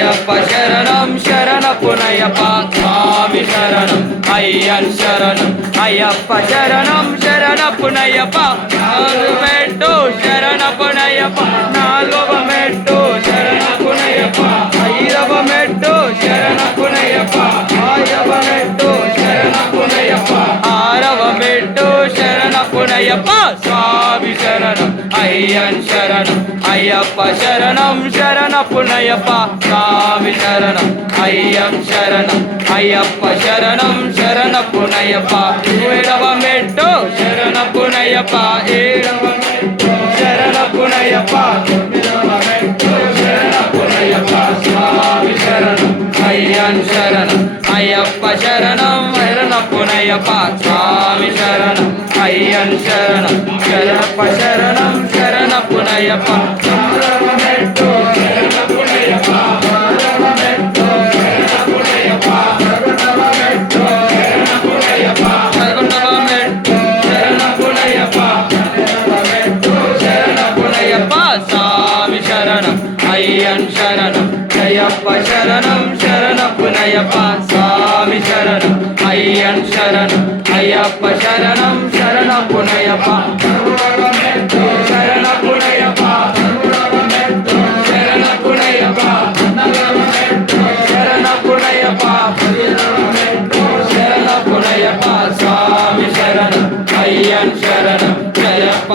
అయ్యప్ప శరణం శరణపునయ్యప్ప స్వామి శరణం అయ్యన్ శరణం అయ్యప్ప శరణం శరణపునయ్యప్ప నాలుగు మెట్టు శరణపునయ్యప్ప నాలుగవ మెట్టు శరణపునయ్యప్ప ఐదవ మెట్టు శరణపునయ్యప్ప ఆరవ మెట్టు శరణపునయ్యప్ప ఆరవ మెట్టు శరణపునయ్యప్ప స్వామి శరణం అయ్యన్ శరణం అయ్యప్ప శరణం శరణపునయ్యప్ప స్వామి శరణం అయ్యం శరణం అయ్యప్ప శరణం శరణపునయ్యప్ప ఏడవ మెట్టు శరణపునయ్యప్ప ఏడవ మెట్టు శరణపునయ్యప్ప తొమ్మిదవ మెట్టు శరణపునయ్యప్ప స్వామి శరణం అయ్యన్ శరణం అయ్యప్ప శరణం శరణపునయ్యప్ప స్వామి శరణం అయ్యన్ శరణం శరణప్ప శరణం శరణపునయ్యప్ప పదవ మెట్టు శరణపునయ్యప్ప పదవ మెట్టు శరణపునయ్యప్ప పదకొండవ మెట్టు శరణపునయ్యప్ప పదకొండవ మెట్టు శరణపునయ్యప్ప పన్నెండవ మెట్టు శరణపునయ్యప్ప స్వామి శరణం అయ్యన్ శరణం అయ్యప్ప శరణం శరణపునయ్యప్ప స్వామి శరణం అయ్యన్ శరణం అయ్యప్ప శరణం శరణపునయ్యప్ప పదమూడవ మెట్టు శరణపునయ్యప్ప పదమూడవ మెట్టు శరణపునయ్యప్ప పద్నాలుగవ మెట్టు శరణపునయ్యప్ప పదిహేనవ మెట్టు శరణపునయ్యప్ప స్వామి శరణం అయ్యన్ శరణం అయ్యప్ప